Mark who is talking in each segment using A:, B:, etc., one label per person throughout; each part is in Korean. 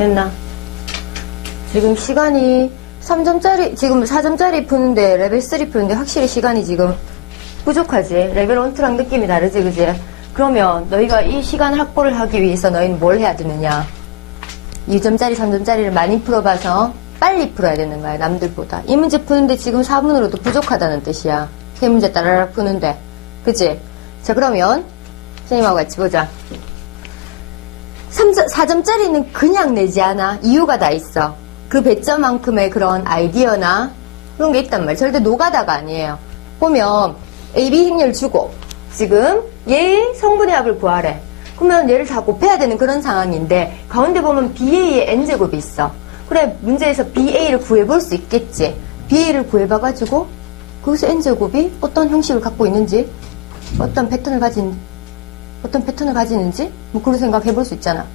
A: 됐나? 지금 시간이 3점짜리, 지금 4점짜리 푸는데, 레벨 3 푸는데 확실히 시간이 지금 부족하지. 레벨 1, 2랑 느낌이 다르지, 그지? 그러면 너희가 이 시간 확보를 하기 위해서 너희는 뭘 해야 되느냐? 2점짜리, 3점짜리를 많이 풀어봐서 빨리 풀어야 되는 거야, 남들보다. 이 문제 푸는데 지금 4분으로도 부족하다는 뜻이야. 세 문제 따라락 푸는데. 그치? 자, 그러면, 선생님하고 같이 보자. 3점, 4점짜리는 그냥 내지 않아. 이유가 다 있어. 그 배점만큼의 그런 아이디어나 그런 게 있단 말이야. 절대 노가다가 아니에요. 보면 AB 행렬 주고 지금 얘의 성분의 합을 구하래. 그러면 얘를 다 곱해야 되는 그런 상황인데 가운데 보면 BA의 n제곱이 있어. 그래 문제에서 BA를 구해볼 수 있겠지. BA를 구해봐가지고 거기서 n제곱이 어떤 형식을 갖고 있는지 어떤 패턴을 가진 어떤 패턴을 가지는지 뭐 그런 생각 해볼 수 있잖아.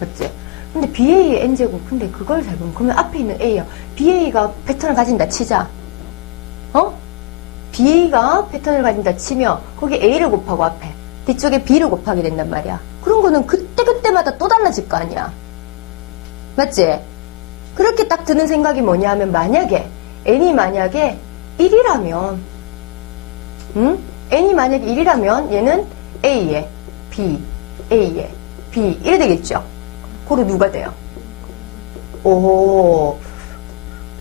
A: 맞지? 근데 BA의 N제곱, 근데 그걸 잘 보면, 그러면 앞에 있는 A야. BA가 패턴을 가진다 치자. 어? BA가 패턴을 가진다 치면, 거기 A를 곱하고 앞에, 뒤쪽에 B를 곱하게 된단 말이야. 그런 거는 그때그때마다 또 달라질 거 아니야. 맞지? 그렇게 딱 드는 생각이 뭐냐 하면, 만약에, N이 만약에 1이라면, 응? N이 만약에 1이라면, 얘는 A에, B, A에, B, 이래 되겠죠? 고로 누가 돼요? 오,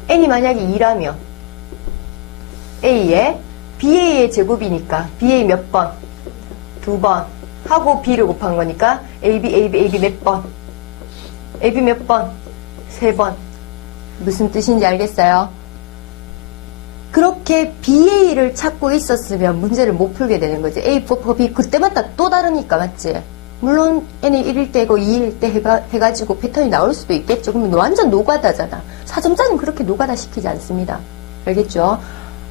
A: n이 만약에 2라면 a에 ba의 제곱이니까 ba 몇 번? 두 번. 하고 b를 곱한 거니까 ab, ab, ab 몇 번? ab 몇 번? 세 번. 무슨 뜻인지 알겠어요? 그렇게 BA를 찾고 있었으면 문제를 못 풀게 되는 거지. A, B 그때마다 또 다르니까 맞지? 물론 n이 1일 때고 2일 때 해가, 해가지고 패턴이 나올 수도 있겠죠. 그러면 완전 노가다잖아. 4점짜리는 그렇게 노가다 시키지 않습니다. 알겠죠?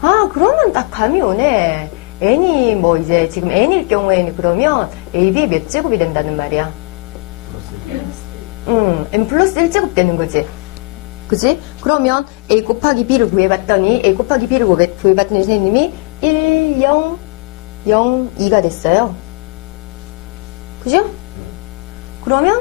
A: 아 그러면 딱 감이 오네. n이 뭐 이제 지금 n일 경우에는 그러면 ab의 몇 제곱이 된다는 말이야. 음, n 플러스 1제곱 되는 거지. 그지? 그러면 a 곱하기 b를 구해봤더니 a 곱하기 b를 구해- 구해봤더니 선생님이 1, 0, 0, 2가 됐어요. 그죠? 그러면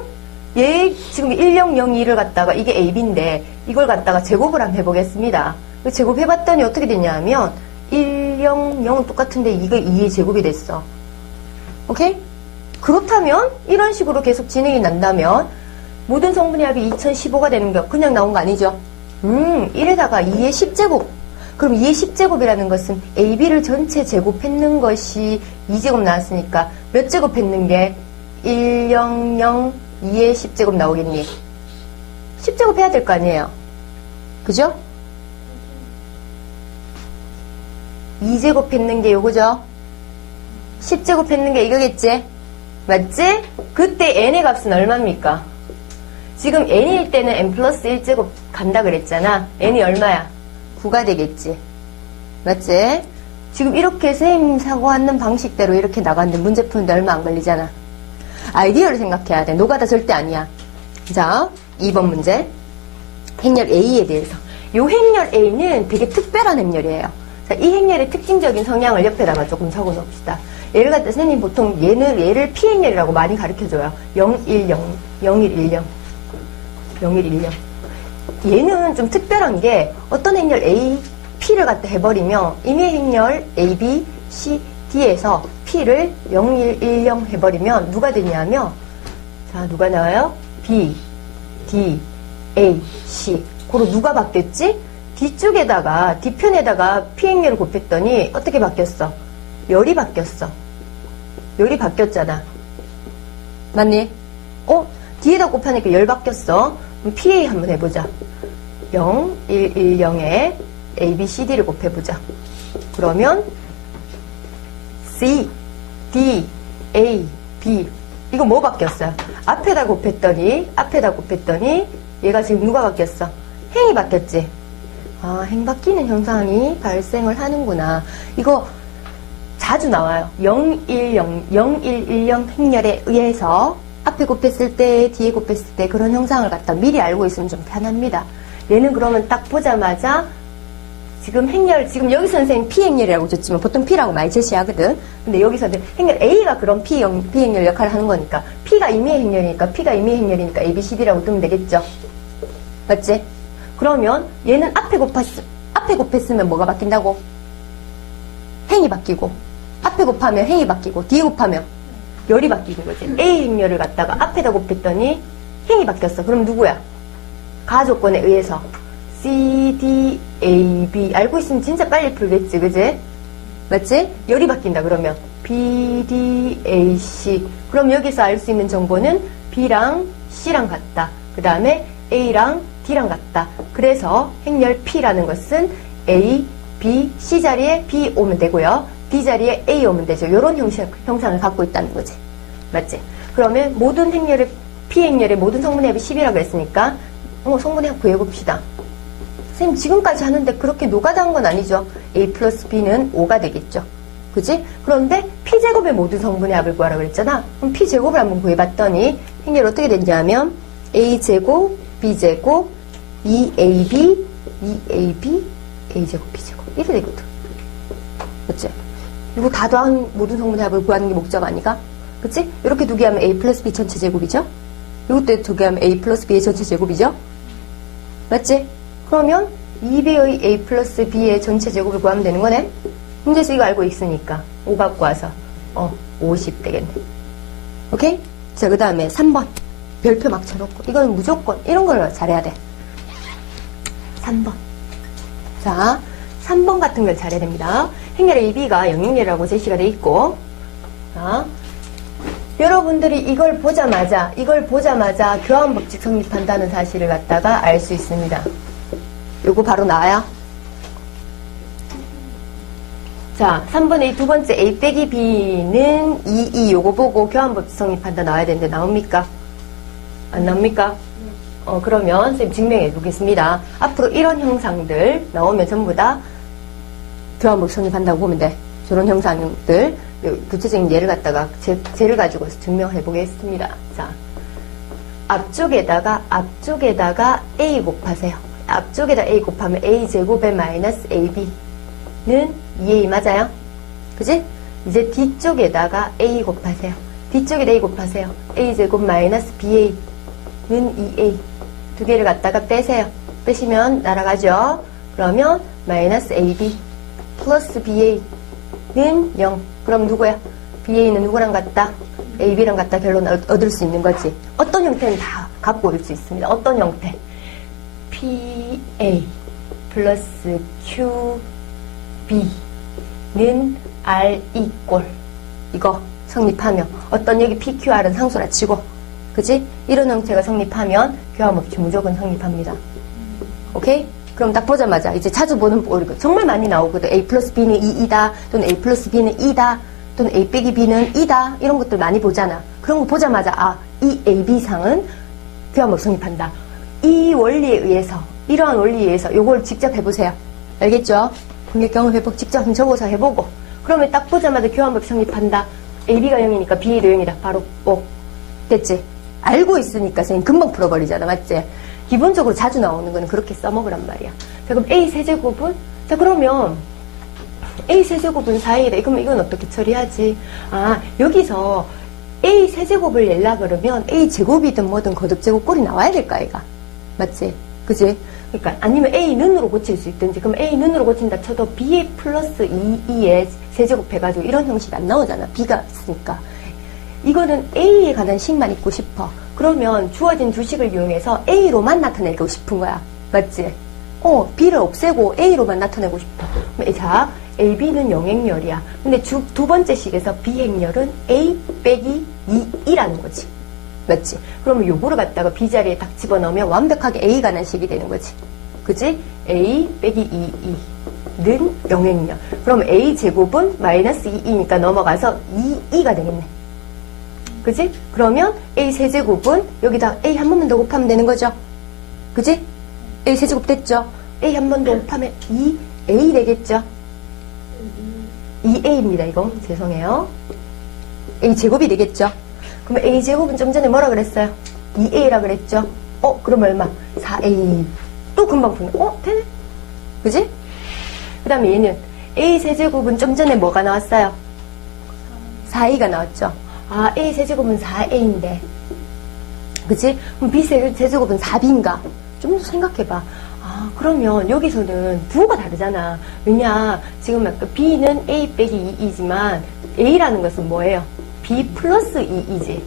A: 얘 지금 1002를 갖다가 이게 AB인데 이걸 갖다가 제곱을 한번 해보겠습니다. 그 제곱해봤더니 어떻게 됐냐 하면 100은 똑같은데 이거 2의 제곱이 됐어. 오케이? 그렇다면 이런 식으로 계속 진행이 난다면 모든 성분의 합이 2015가 되는 거 그냥 나온 거 아니죠? 음, 1에다가 2의 10제곱. 그럼 2의 10제곱이라는 것은 AB를 전체 제곱했는 것이 2제곱 나왔으니까 몇 제곱 했는 게 1, 0, 0, 2의 10제곱 나오겠니? 10제곱 해야 될 거 아니에요? 그죠? 2제곱 했는 게 요거죠? 10제곱 했는 게 이거겠지? 맞지? 그때 n의 값은 얼마입니까? 지금 n일 때는 n 플러스 1제곱 간다 그랬잖아. n이 얼마야? 9가 되겠지. 맞지? 지금 이렇게 선생님 사고하는 방식대로 이렇게 나갔는데 문제 푸는데 얼마 안 걸리잖아. 아이디어를 생각해야 돼. 노가다 절대 아니야. 자, 2번 문제. 행렬 A에 대해서. 요 행렬 A는 되게 특별한 행렬이에요. 자, 이 행렬의 특징적인 성향을 옆에다가 조금 적어 놓읍시다. 예를 갖다 선생님 보통 얘는 얘를 P행렬이라고 많이 가르쳐줘요. 0, 1, 0, 0, 1, 1, 0. 0, 1, 1, 0. 얘는 좀 특별한 게 어떤 행렬 A, P를 갖다 해버리면 이미 행렬 A, B, C, D에서 P를 0, 1, 1, 0 해버리면 누가 되냐면 자 누가 나와요? B, D, A, C 고로 누가 바뀌었지? 뒤쪽에다가 뒤편에다가 P 행렬을 곱했더니 어떻게 바뀌었어? 열이 바뀌었어. 열이 바뀌었잖아. 맞니? 어? 뒤에다 곱하니까 열 바뀌었어. PA 한번 해보자. 0, 1, 1, 0에 A, B, C, D를 곱해보자. 그러면 C, D, A, B 이거 뭐 바뀌었어요? 앞에다 곱했더니 앞에다 곱했더니 얘가 지금 누가 바뀌었어? 행이 바뀌었지? 아, 행 바뀌는 현상이 발생을 하는구나. 이거 자주 나와요. 0, 1, 0, 0, 1, 1, 0 행렬에 의해서 앞에 곱했을 때, 뒤에 곱했을 때 그런 형상을 갖다 미리 알고 있으면 좀 편합니다. 얘는 그러면 딱 보자마자 지금 행렬, 지금 여기 선생님 P행렬이라고 줬지만 보통 P라고 많이 제시하거든. 근데 여기서는 행렬 A가 그런 P, P행렬 역할을 하는 거니까 P가 임의 행렬이니까 P가 임의 행렬이니까 A, B, C, D라고 뜨면 되겠죠. 맞지? 그러면 얘는 앞에 곱했, 앞에 곱했으면 뭐가 바뀐다고? 행이 바뀌고 앞에 곱하면 행이 바뀌고 뒤에 곱하면 열이 바뀌는 거지. A 행렬을 갖다가 앞에다 곱했더니 행이 바뀌었어. 그럼 누구야? 가조건에 의해서 C, D, A, B 알고 있으면 진짜 빨리 풀겠지, 그지? 맞지? 열이 바뀐다 그러면 B, D, A, C 그럼 여기서 알 수 있는 정보는 B랑 C랑 같다. 그 다음에 A랑 D랑 같다. 그래서 행렬 P라는 것은 A, B, C 자리에 B 오면 되고요. D 자리에 A 오면 되죠. 이런 형식, 형상을 갖고 있다는 거지. 맞지? 그러면 모든 행렬의 P 행렬의 모든 성분의 합이 10이라고 했으니까 뭐 성분의 합 구해봅시다. 선생님 지금까지 하는데 그렇게 노가다한 건 아니죠. A 플러스 B는 5가 되겠죠. 그지? 그런데 P제곱의 모든 성분의 합을 구하라고 그랬잖아. 그럼 P제곱을 한번 구해봤더니 행렬 어떻게 됐냐면 A제곱, B제곱, 2AB, 2AB, A제곱, B제곱 이렇게 되거든. 그치? 이거 다 더한 모든 성분의 합을 구하는 게 목적 아니가? 그치? 이렇게 두개 하면 A 플러스 B 전체 제곱이죠? 이것도 두개 하면 A 플러스 B의 전체 제곱이죠? 맞지? 그러면 2배의 A 플러스 B의 전체 제곱을 구하면 되는 거네? 문제에서 이거 알고 있으니까 5 갖고 와서 어, 50 되겠네. 오케이? 자, 그 다음에 3번. 별표 막 쳐놓고. 이건 무조건 이런 걸 잘해야 돼. 3번. 자, 3번 같은 걸 잘해야 됩니다. 행렬 AB가 영역렬이라고 제시가 돼 있고, 자, 여러분들이 이걸 보자마자, 이걸 보자마자 교환 법칙 성립한다는 사실을 갖다가 알 수 있습니다. 요거 바로 나와요. 자, 3번의 두 번째 A 빼기 B는 2, 2 요거 보고 교환 법칙 성립한다 나와야 되는데 나옵니까? 안 나옵니까? 어, 그러면 선생님 증명해 보겠습니다. 앞으로 이런 형상들 나오면 전부 다 교환법 성립한다고 보면 돼. 저런 형상들, 요 구체적인 예를 갖다가 제, 를 가지고 증명해 보겠습니다. 자, 앞쪽에다가, 앞쪽에다가 A 곱하세요. 앞쪽에다 A 곱하면 A 제곱에 마이너스 AB는 2A 맞아요? 그지? 이제 뒤쪽에다가 A 곱하세요. 뒤쪽에다 A 곱하세요. A 제곱 마이너스 BA는 2A. 두 개를 갖다가 빼세요. 빼시면 날아가죠? 그러면 마이너스 AB 플러스 BA는 0. 그럼 누구야? BA는 누구랑 같다? AB랑 같다 결론 얻- 얻을 수 있는 거지. 어떤 형태는 다 갖고 올 수 있습니다. 어떤 형태? PA 플러스 QB는 R 이꼴 이거 성립하면 어떤 여기 PQR은 상수라 치고 그지? 이런 형태가 성립하면 교환법칙 무조건 성립합니다. 오케이? 그럼 딱 보자마자 이제 자주 보는 꼴이고 정말 많이 나오거든. A 플러스 B는 2이다 또는 A 플러스 B는 2다 또는 A 빼기 B는 2다 이런 것들 많이 보잖아. 그런 거 보자마자 아, 이 AB상은 교환법 성립한다. 이 원리에 의해서 이러한 원리에 의해서 요걸 직접 해보세요. 알겠죠? 공격 경험 회복 직접 한번 적어서 해보고 그러면 딱 보자마자 교환법 성립한다. AB가 0이니까 B도 0이다. 바로 O. 됐지? 알고 있으니까 선생님 금방 풀어버리잖아. 맞지? 기본적으로 자주 나오는 거는 그렇게 써먹으란 말이야. 자, 그럼 A 세제곱은? 자, 그러면 A 세제곱은 4A다. 그러면 이건 어떻게 처리하지? 아, 여기서 A 세제곱을 낼라 그러면 A 제곱이든 뭐든 거듭제곱 꼴이 나와야 될까, 아이가? 맞지? 그지? 그러니까 아니면 A 는으로 고칠 수 있든지 그럼 A 는으로 고친다 쳐도 B의 플러스 2에 세제곱 해가지고 이런 형식이 안 나오잖아. B가 있으니까. 이거는 A에 관한 식만 있고 싶어. 그러면 주어진 두 식을 이용해서 A로만 나타내고 싶은 거야. 맞지? 어, B를 없애고 A로만 나타내고 싶어. 자, AB는 영행렬이야. 근데 주, 두 번째 식에서 B행렬은 A 빼기 2이라는 거지. 맞지? 그러면 요거를 갖다가 B 자리에 딱 집어넣으면 완벽하게 A 관한 식이 되는 거지. 그지? A 빼기 2는 영행렬. 그럼 A 제곱은 마이너스 2이니까 넘어가서 2이가 되겠네. 그지? 그러면 A 세제곱은 여기다 A 한 번만 더 곱하면 되는 거죠. 그지? A 세제곱 됐죠? A 한 번 더 곱하면 2A 되겠죠? 2A입니다, 이거. 죄송해요. A 제곱이 되겠죠? 그럼 A 제곱은 좀 전에 뭐라 그랬어요? 2A라 그랬죠? 어, 그럼 얼마? 4A. 또 금방 푸네. 어, 되네? 그지? 다음에 얘는 A 세제곱은 좀 전에 뭐가 나왔어요? 4A가 나왔죠. 아, A 세제곱은 4A인데. 그치? 그럼 B 세- 세제곱은 4B인가? 좀더 생각해봐. 아, 그러면 여기서는 부호가 다르잖아. 왜냐, 지금 아까 B는 A 빼기 2이지만 A라는 것은 뭐예요? B 플러스 2이지.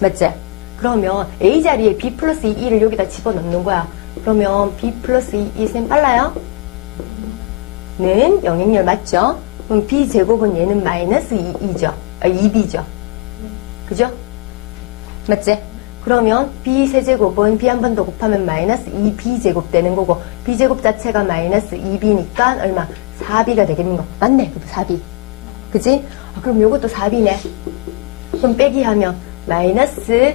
A: 맞지? 그러면 A 자리에 B 플러스 2를 여기다 집어넣는 거야. 그러면 B 플러스 2, 2쌤 빨라요? 는 영향력 맞죠? 그럼 B 제곱은 얘는 마이너스 2이죠. 아, 2B죠. 그죠? 맞지? 그러면 B 세제곱은 B 한 번 더 곱하면 마이너스 2B 제곱 되는 거고 B 제곱 자체가 마이너스 2B니까 얼마? 4B가 되겠는 거. 맞네. 그도 4B. 그지? 아, 그럼 요것도 4B네. 그럼 빼기 하면 마이너스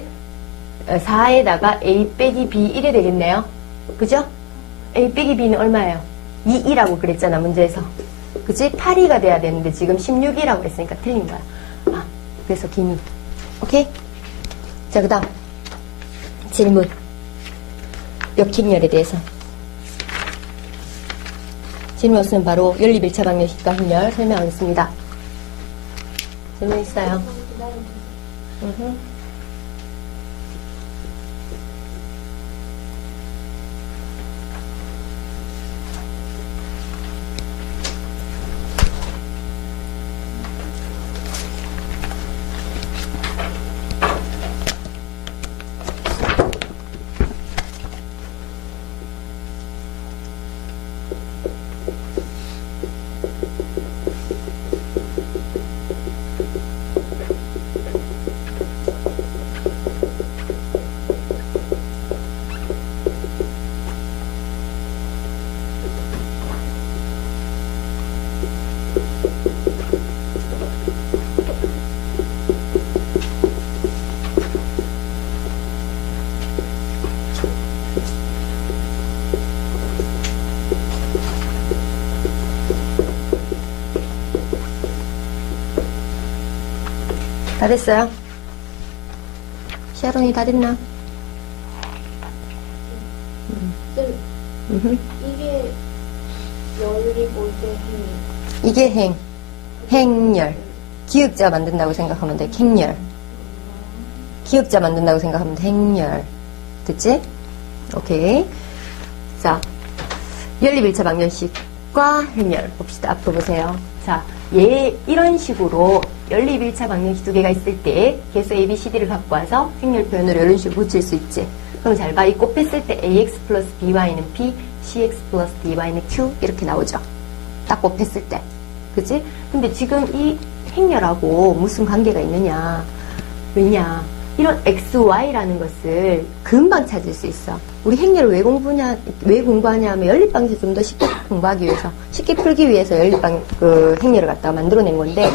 A: 4에다가 A 빼기 B 1이 되겠네요. 그죠? A 빼기 B는 얼마예요? 2, 2라고 그랬잖아, 문제에서. 그치? 8이가 돼야 되는데 지금 16이라고 했으니까 틀린 거야. 아, 그래서 기미. 오케이? 자, 그 다음. 질문. 역행열에 대해서. 질문 없으면 바로 연립 1차 방정식과 행렬 설명하겠습니다. 질문 있어요? 다 됐어요? 샤론이 다 됐나?
B: 쌤,
A: 음흠.
B: 이게 열리고 이게 힘이
A: 이게 행, 행렬. 기역자 만든다고 생각하면 돼. 행렬. 기역자 만든다고 생각하면 돼. 행렬. 됐지? 오케이. 자, 연립 1차 방정식과 행렬 봅시다. 앞으로 보세요. 자, 얘 이런 식으로 연립 1차 방정식 두 개가 있을 때 계수 A, B, C, D를 갖고 와서 행렬 표현으로 이런 식으로 붙일 수 있지. 그럼 잘 봐. 이 곱했을 때 AX 플러스 BY는 P, CX 플러스 DY는 Q 이렇게 나오죠. 딱 곱했을 때. 그지? 근데 지금 이 행렬하고 무슨 관계가 있느냐. 왜냐. 이런 XY라는 것을 금방 찾을 수 있어. 우리 행렬을 왜 공부냐, 왜 공부하냐 하면 연립방식 좀 더 쉽게 공부하기 위해서, 쉽게 풀기 위해서 연립방, 그 행렬을 갖다가 만들어낸 건데,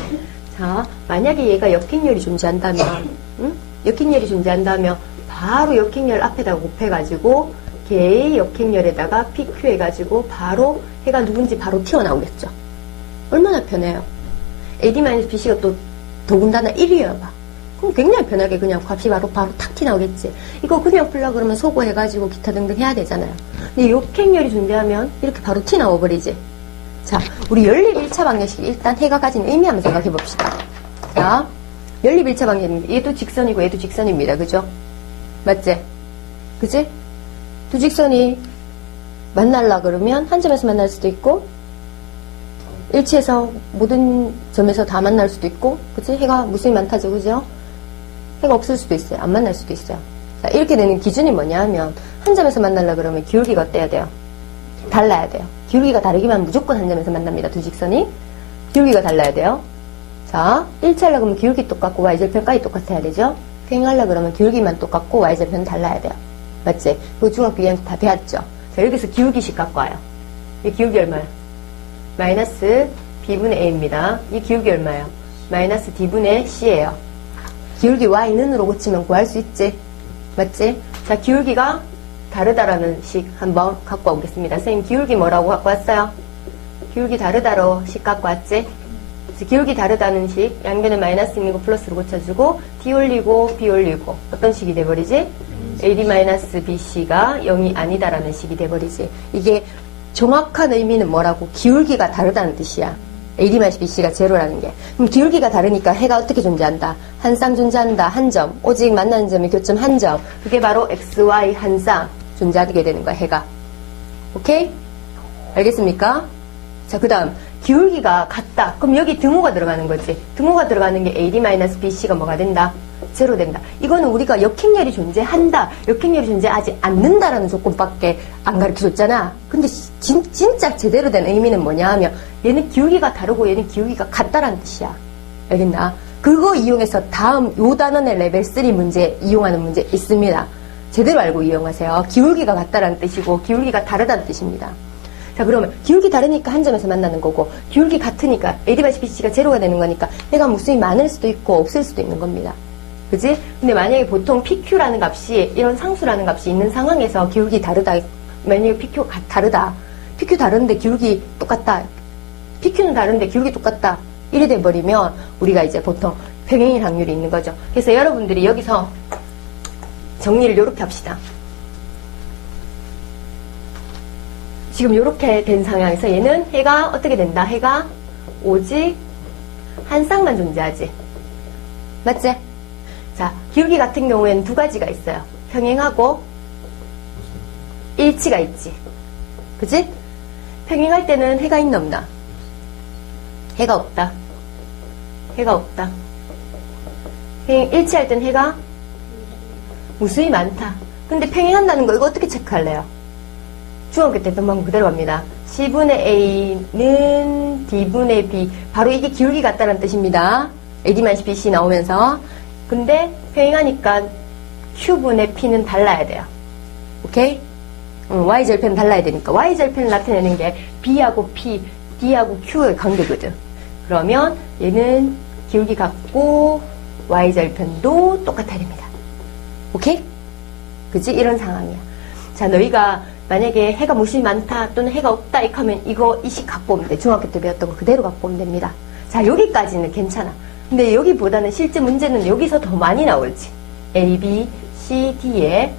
A: 자, 만약에 얘가 역행렬이 존재한다면, 응? 역행렬이 존재한다면, 바로 역행렬 앞에다가 곱해가지고, 걔의 역행렬에다가 PQ 해가지고, 바로 해가 누군지 바로 튀어나오겠죠. 얼마나 편해요. AD-BC가 또 더군다나 1위여봐. 그럼 굉장히 편하게 그냥 값이 바로 바로 탁 튀나오겠지. 이거 그냥 풀라 그러면 소거해가지고 기타 등등 해야 되잖아요. 근데 욕행렬이 존재하면 이렇게 바로 튀나와 버리지. 자, 우리 연립 1차 방정식 일단 해가 가진 의미 한번 생각해 봅시다. 자, 연립 1차 방정식 얘도 직선이고 얘도 직선입니다. 그죠? 맞지? 그지? 두 직선이 만날라 그러면 한 점에서 만날 수도 있고 일치해서 모든 점에서 다 만날 수도 있고, 그치? 해가 무수히 많다죠, 그죠? 해가 없을 수도 있어요. 안 만날 수도 있어요. 자, 이렇게 되는 기준이 뭐냐 하면, 한 점에서 만나려 그러면 기울기가 어때야 돼요? 달라야 돼요. 기울기가 다르기만 무조건 한 점에서 만납니다, 두 직선이. 기울기가 달라야 돼요. 자, 일치하려고 하면 기울기 똑같고 y절편까지 똑같아야 되죠? 횡 하려 그러면 기울기만 똑같고 y절편 달라야 돼요. 맞지? 그거 중학교 2학년 다 배웠죠? 자, 여기서 기울기식 갖고 와요. 이 기울기 얼마야? 마이너스 b분의 a입니다. 이 기울기 얼마예요? 마이너스 d분의 c예요. 기울기 y는으로 고치면 구할 수 있지. 맞지? 자, 기울기가 다르다라는 식 한번 갖고 오겠습니다. 선생님, 기울기 뭐라고 갖고 왔어요? 기울기 다르다로 식 갖고 왔지? 기울기 다르다는 식, 양변에 마이너스 있는 거 플러스로 고쳐주고, d 올리고, b 올리고, 어떤 식이 돼버리지? ad-bc가 0이 아니다라는 식이 돼버리지. 이게 정확한 의미는 뭐라고? 기울기가 다르다는 뜻이야. AD-BC가 제로라는 게. 그럼 기울기가 다르니까 해가 어떻게 존재한다? 한 쌍 존재한다. 한 점. 오직 만나는 점의 교점 한 점. 그게 바로 XY 한 쌍 존재하게 되는 거야, 해가. 오케이? 알겠습니까? 자, 그 다음. 기울기가 같다. 그럼 여기 등호가 들어가는 거지. 등호가 들어가는 게 AD-BC가 뭐가 된다? 제로 된다. 이거는 우리가 역행렬이 존재한다. 역행렬이 존재하지 않는다라는 조건밖에 안 가르쳐 줬잖아. 근데 시- 진, 진짜 제대로 된 의미는 뭐냐 하면 얘는 기울기가 다르고 얘는 기울기가 같다라는 뜻이야. 알겠나? 그거 이용해서 다음 요 단원의 레벨 3 문제 이용하는 문제 있습니다. 제대로 알고 이용하세요. 기울기가 같다라는 뜻이고 기울기가 다르다는 뜻입니다. 자 그러면 기울기 다르니까 한 점에서 만나는 거고 기울기 같으니까 AD-BC가 제로가 되는 거니까 얘가 무수히 많을 수도 있고 없을 수도 있는 겁니다. 그지? 근데 만약에 보통 PQ라는 값이 이런 상수라는 값이 있는 상황에서 기울기 다르다. 만약에 PQ 가 다르다. PQ 다른데 기울기 똑같다. PQ는 다른데 기울기 똑같다. 이래 돼버리면 우리가 이제 보통 평행일 확률이 있는 거죠. 그래서 여러분들이 여기서 정리를 이렇게 합시다. 지금 이렇게 된 상황에서 얘는 해가 어떻게 된다? 해가 오직 한 쌍만 존재하지. 맞지? 자, 기울기 같은 경우에는 두 가지가 있어요. 평행하고 일치가 있지. 그지? 평행할 때는 해가 있나 없나? 해가 없다. 해가 없다. 일치할 땐 해가 무수히 많다. 근데 평행한다는 거 이거 어떻게 체크할래요? 중학교 때 방법 그대로 갑니다. C분의 A는 D분의 B. 바로 이게 기울기 같다는 뜻입니다. AD-BC 나오면서. 근데 평행하니까 Q분의 P는 달라야 돼요. 오케이? 응, Y절편 달라야 되니까. Y절편을 나타내는 게 B하고 P, D하고 Q의 관계거든. 그러면 얘는 기울기 같고 Y절편도 똑같아야 됩니다. 오케이? 그지? 이런 상황이야. 자, 너희가 만약에 해가 무시 많다 또는 해가 없다 이렇게 하면 이거 이 식 갖고 오면 돼. 중학교 때 배웠던 거 그대로 갖고 오면 됩니다. 자, 여기까지는 괜찮아. 근데 여기보다는 실제 문제는 여기서 더 많이 나올지. A, B, C, D에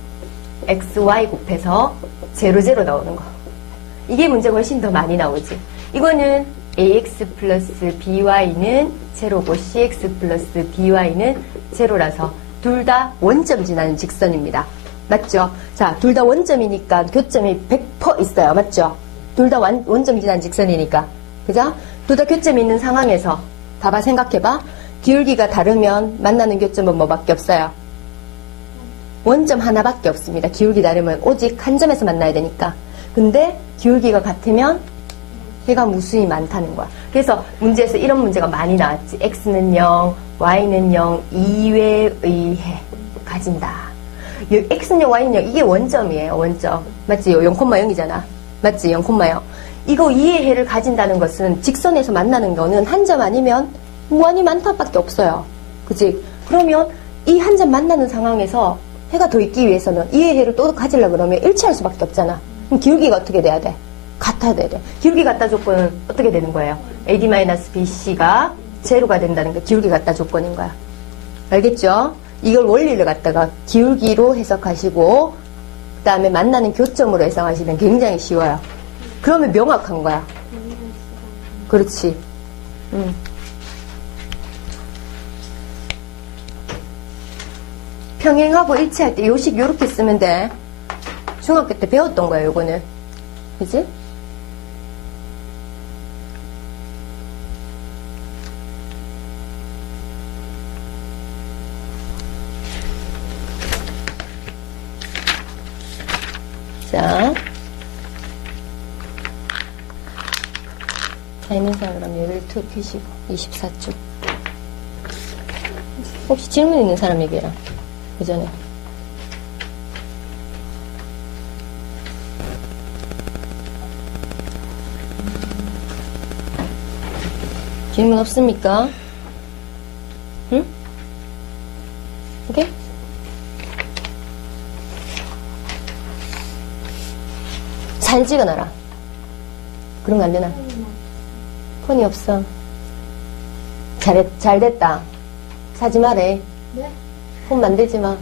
A: X, Y 곱해서 0, 0 나오는 거. 이게 문제가 훨씬 더 많이 나오지. 이거는 AX 플러스 BY는 제로고 CX 플러스 DY는 제로라서 둘 다 원점 지나는 직선입니다. 맞죠? 자, 둘 다 원점이니까 교점이 100% 있어요. 맞죠? 둘 다 원점 지나는 직선이니까. 그죠? 둘 다 교점이 있는 상황에서 봐봐 생각해봐. 기울기가 다르면 만나는 교점은 뭐밖에 없어요? 원점 하나밖에 없습니다. 기울기 다르면 오직 한 점에서 만나야 되니까. 근데 기울기가 같으면 해가 무수히 많다는 거야. 그래서 문제에서 이런 문제가 많이 나왔지. x는 0, y는 0, 이외의 해 가진다. 요 x는 0, y는 0, 이게 원점이에요. 원점. 맞지? 0,0이잖아. 맞지? 0,0. 이거 이의 해를 가진다는 것은 직선에서 만나는 거는 한 점 아니면 무한히 많다밖에 없어요. 그지? 그러면 이 한 점 만나는 상황에서 해가 더 있기 위해서는 이의 해를 또 가지려 그러면 일치할 수밖에 없잖아. 그럼 기울기가 어떻게 돼야 돼? 같아야 돼. 기울기 같다 조건은 어떻게 되는 거예요? AD-BC가 제로가 된다는 게 기울기 같다 조건인 거야. 알겠죠? 이걸 원리를 갖다가 기울기로 해석하시고 그 다음에 만나는 교점으로 해석하시면 굉장히 쉬워요. 그러면 명확한 거야. 그렇지. 음. 평행하고 일치할 때 요식 요렇게 쓰면 돼. 중학교 때 배웠던 거야, 요거는. 그지? 자. 자, 있는 사람 그럼 레벨 2 펴시고, 24쪽. 혹시 질문 있는 사람 얘기해라. 그 전에. 질문 없습니까? 응? 오케이? 잘 찍어놔라. 그런 거 안 되나? 폰이 없어. 잘, 잘 됐다. 사지 마래.
B: 네?
A: 폰 만들지 마.
B: 어,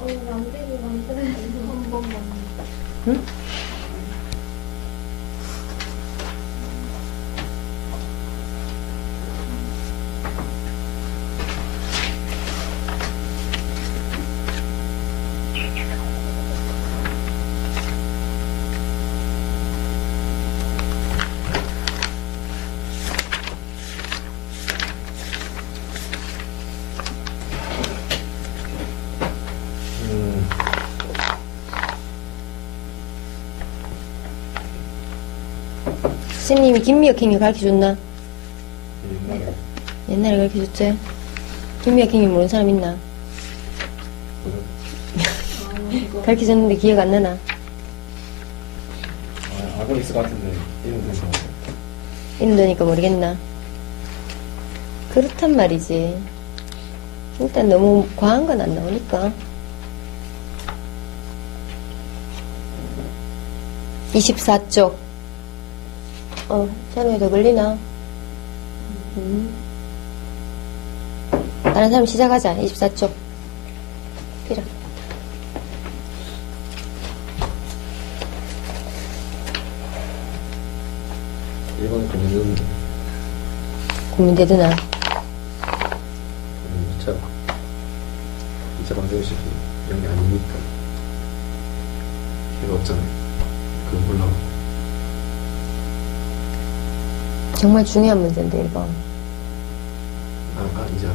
B: 만들고 만들어서 한 번만.
A: 응? 선생님이 김미혁 행위 가르쳐줬나?
C: 옛날에
A: 옛날에 가르쳐줬지? 김미혁 행위 모르는 사람 있나? 가르쳐줬는데 기억 안 나나?
C: 아, 알고 있을 것 같은데 이름 들으니까
A: 이런다니까 모르겠나? 그렇단 말이지. 일단 너무 과한 건 안 나오니까. 24쪽. 어, 더 걸리나? 음. 다른 사람 시작하자. 24쪽. 필요.
C: 일본에 고민은
A: 고민되드나?
C: 2차 2차 방정식이 이런 게 아니니까 필요 없잖아요 그거 몰라
A: 정말 중요한 문제인데, 1번.
C: 아, 아 이제